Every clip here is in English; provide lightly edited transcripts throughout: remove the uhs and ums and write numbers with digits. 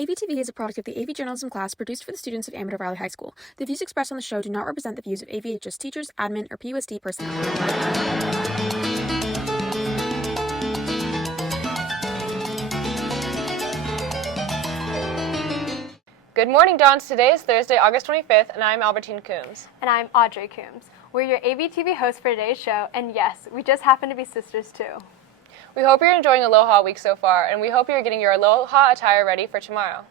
AVtv is a product of the AV journalism class produced for the students of Amador Valley High School. The views expressed on the show do not represent the views of AVHS teachers, admin, or PUSD personnel. Good morning, Dons. Today is Thursday, August 25th, and I'm Albertine Coombs. And I'm Audrey Coombs. We're your AVtv hosts for today's show, and yes, we just happen to be sisters too. We hope you're enjoying Aloha week so far, and we hope you're getting your Aloha attire ready for tomorrow.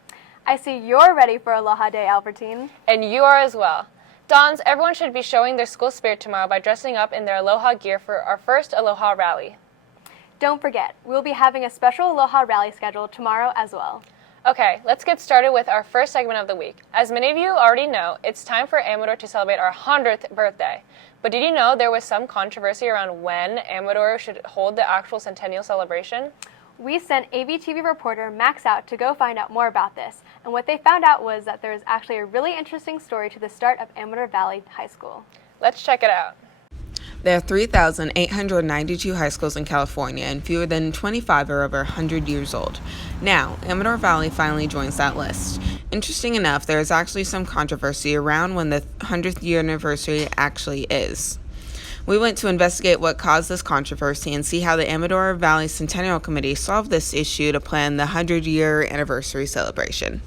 I see you're ready for Aloha Day, Albertine. And you are as well. Dons, everyone should be showing their school spirit tomorrow by dressing up in their Aloha gear for our first Aloha rally. Don't forget, we'll be having a special Aloha rally scheduled tomorrow as well. Okay, let's get started with our first segment of the week. As many of you already know, it's time for Amador to celebrate our 100th birthday. But did you know there was some controversy around when Amador should hold the actual Centennial Celebration? We sent AVtv reporter Max out to go find out more about this, and what they found out was that there is actually a really interesting story to the start of Amador Valley High School. Let's check it out. There are 3,892 high schools in California, and fewer than 25 are over 100 years old. Now, Amador Valley finally joins that list. Interesting enough, there is actually some controversy around when the 100th year anniversary actually is. We went to investigate what caused this controversy and see how the Amador Valley Centennial Committee solved this issue to plan the 100-year anniversary celebration.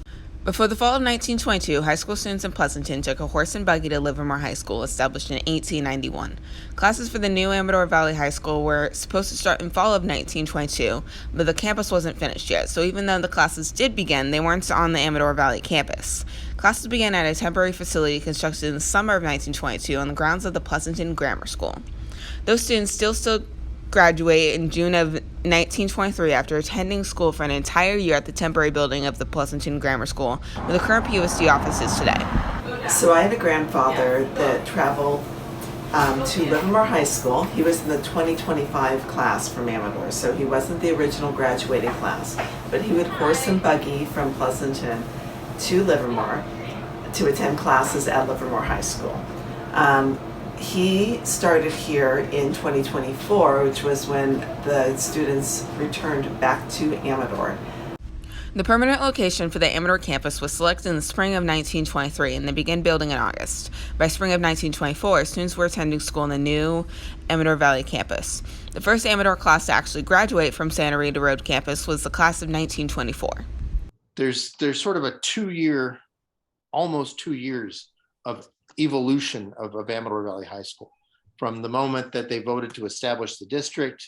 Before the fall of 1922, high school students in Pleasanton took a horse and buggy to Livermore High School, established in 1891. Classes for the new Amador Valley High School were supposed to start in fall of 1922, but the campus wasn't finished yet, so even though the classes did begin, they weren't on the Amador Valley campus. Classes began at a temporary facility constructed in the summer of 1922 on the grounds of the Pleasanton Grammar School. Those students still graduate in June of 1923 after attending school for an entire year at the temporary building of the Pleasanton Grammar School, where the current PUSD office is today. So I have a grandfather that traveled to Livermore High School. He was in the 2025 class from Amador, so he wasn't the original graduating class, but he would horse and buggy from Pleasanton to Livermore to attend classes at Livermore High School. He started here in 2024, which was when the students returned back to Amador. The permanent location for the Amador campus was selected in the spring of 1923, and they began building in August. By spring of 1924, students were attending school in the new Amador Valley campus. The first Amador class to actually graduate from Santa Rita Road campus was the class of 1924. There's sort of a almost 2 years of evolution of Amador Valley High School, from the moment that they voted to establish the district,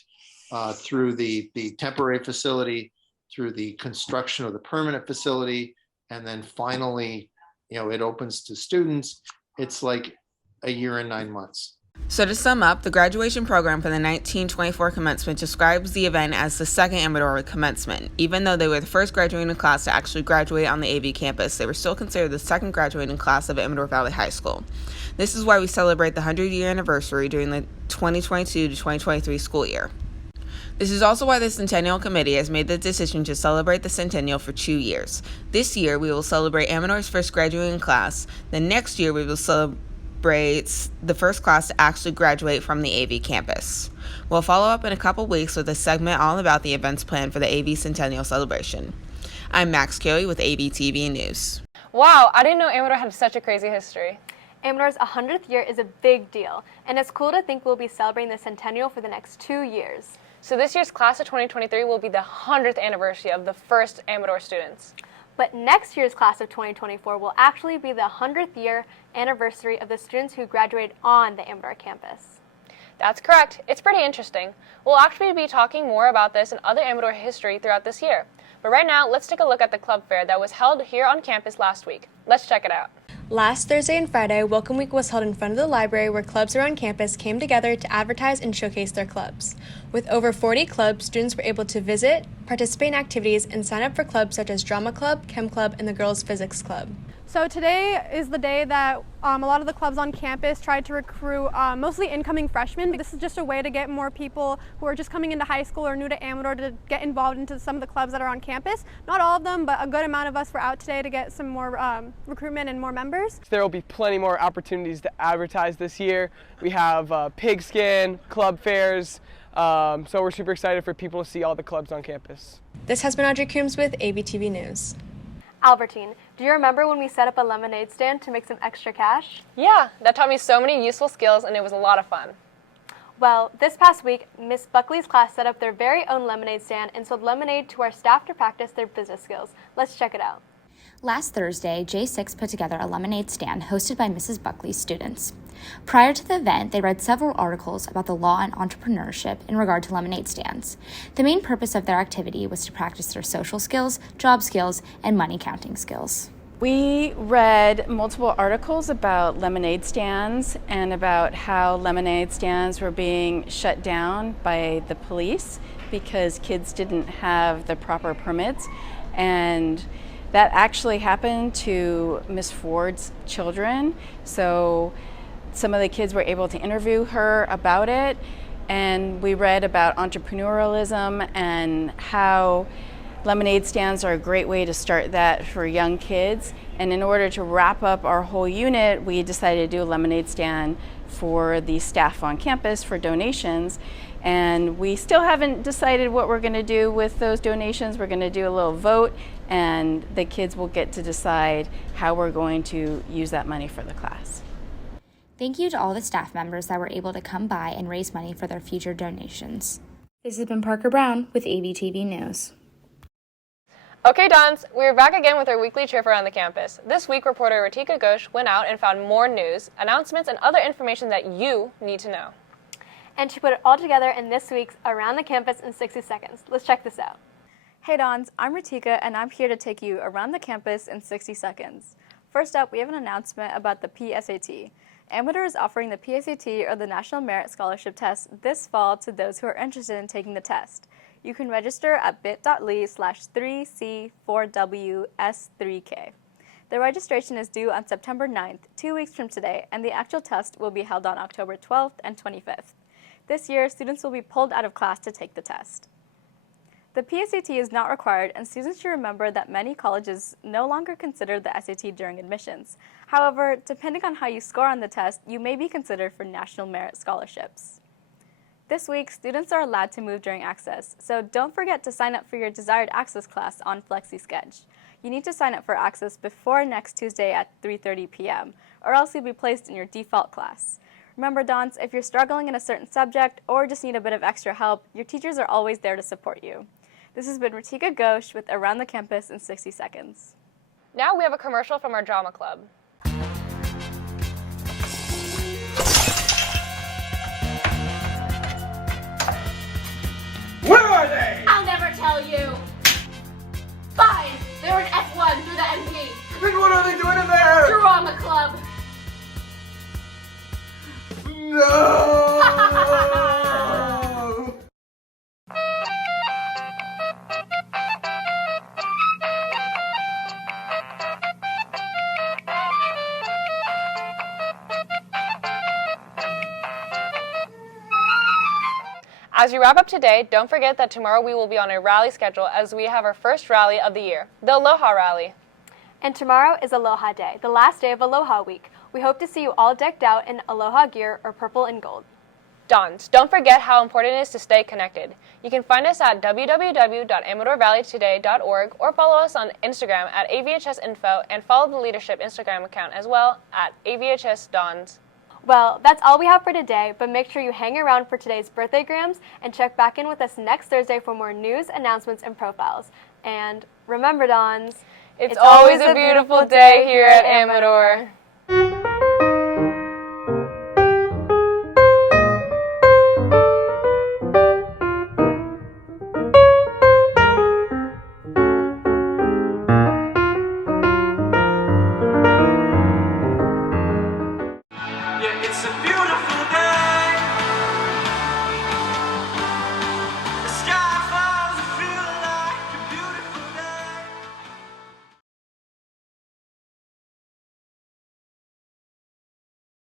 through the temporary facility, through the construction of the permanent facility, and then finally, it opens to students. It's like a year and 9 months. So to sum up, the graduation program for the 1924 commencement describes the event as the second Amador commencement. Even though they were the first graduating class to actually graduate on the AV campus, they were still considered the second graduating class of Amador Valley High School. This is why we celebrate the 100-year anniversary during the 2022 to 2023 school year. This is also why the Centennial Committee has made the decision to celebrate the Centennial for 2 years. This year, we will celebrate Amador's first graduating class. The next year, we will celebrate the first class to actually graduate from the AV campus. We'll follow up in a couple weeks with a segment all about the events planned for the AV Centennial Celebration. I'm Max Kelly with AVtv News. Wow, I didn't know Amador had such a crazy history. Amador's 100th year is a big deal, and it's cool to think we'll be celebrating the Centennial for the next 2 years. So this year's class of 2023 will be the 100th anniversary of the first Amador students. But next year's class of 2024 will actually be the 100th year anniversary of the students who graduated on the Amador campus. That's correct. It's pretty interesting. We'll actually be talking more about this and other Amador history throughout this year. But right now, let's take a look at the club fair that was held here on campus last week. Let's check it out. Last Thursday and Friday, Welcome Week was held in front of the library where clubs around campus came together to advertise and showcase their clubs. With over 40 clubs, students were able to visit, participate in activities, and sign up for clubs such as Drama Club, Chem Club, and the Girls Physics Club. So today is the day that a lot of the clubs on campus tried to recruit mostly incoming freshmen. This is just a way to get more people who are just coming into high school or new to Amador to get involved into some of the clubs that are on campus. Not all of them, but a good amount of us were out today to get some more recruitment and more members. There will be plenty more opportunities to advertise this year. We have pigskin, club fairs, so we're super excited for people to see all the clubs on campus. This has been Audrey Coombs with AVtv News. Albertine, do you remember when we set up a lemonade stand to make some extra cash? Yeah, that taught me so many useful skills and it was a lot of fun. Well, this past week, Miss Buckley's class set up their very own lemonade stand and sold lemonade to our staff to practice their business skills. Let's check it out. Last Thursday, J6 put together a lemonade stand hosted by Mrs. Buckley's students. Prior to the event, they read several articles about the law and entrepreneurship in regard to lemonade stands. The main purpose of their activity was to practice their social skills, job skills, and money counting skills. We read multiple articles about lemonade stands and about how lemonade stands were being shut down by the police because kids didn't have the proper permits, and that actually happened to Miss Ford's children. So some of the kids were able to interview her about it, and we read about entrepreneurialism and how lemonade stands are a great way to start that for young kids. And in order to wrap up our whole unit, we decided to do a lemonade stand for the staff on campus for donations. And we still haven't decided what we're going to do with those donations. We're going to do a little vote, and the kids will get to decide how we're going to use that money for the class. Thank you to all the staff members that were able to come by and raise money for their future donations. This has been Parker Brown with AVtv News. Okay, Dons, we're back again with our weekly trip around the campus. This week, reporter Ritika Ghosh went out and found more news, announcements, and other information that you need to know. And she put it all together in this week's Around the Campus in 60 Seconds. Let's check this out. Hey Dons, I'm Ritika and I'm here to take you around the campus in 60 seconds. First up, we have an announcement about the PSAT. Amador is offering the PSAT, or the National Merit Scholarship Test, this fall to those who are interested in taking the test. You can register at bit.ly/3C4WS3K. The registration is due on September 9th, 2 weeks from today, and the actual test will be held on October 12th and 25th. This year, students will be pulled out of class to take the test. The PSAT is not required, and students should remember that many colleges no longer consider the SAT during admissions. However, depending on how you score on the test, you may be considered for national merit scholarships. This week, students are allowed to move during Access, so don't forget to sign up for your desired Access class on FlexiSketch. You need to sign up for Access before next Tuesday at 3:30 p.m., or else you'll be placed in your default class. Remember, Dons, if you're struggling in a certain subject or just need a bit of extra help, your teachers are always there to support you. This has been Ritika Ghosh with Around the Campus in 60 Seconds. Now we have a commercial from our drama club. Where are they? I'll never tell you. Fine, they were an F1 through the MP. Then what are they doing in there? Drama club. No! As we wrap up today, don't forget that tomorrow we will be on a rally schedule as we have our first rally of the year, the Aloha Rally. And tomorrow is Aloha Day, the last day of Aloha Week. We hope to see you all decked out in Aloha gear or purple and gold. Dons, don't forget how important it is to stay connected. You can find us at www.amadorvalleytoday.org or follow us on Instagram at avhsinfo and follow the leadership Instagram account as well at avhsdons. Well, that's all we have for today, but make sure you hang around for today's birthday grams and check back in with us next Thursday for more news, announcements, and profiles. And remember, Dons, it's always a beautiful day here at Amador.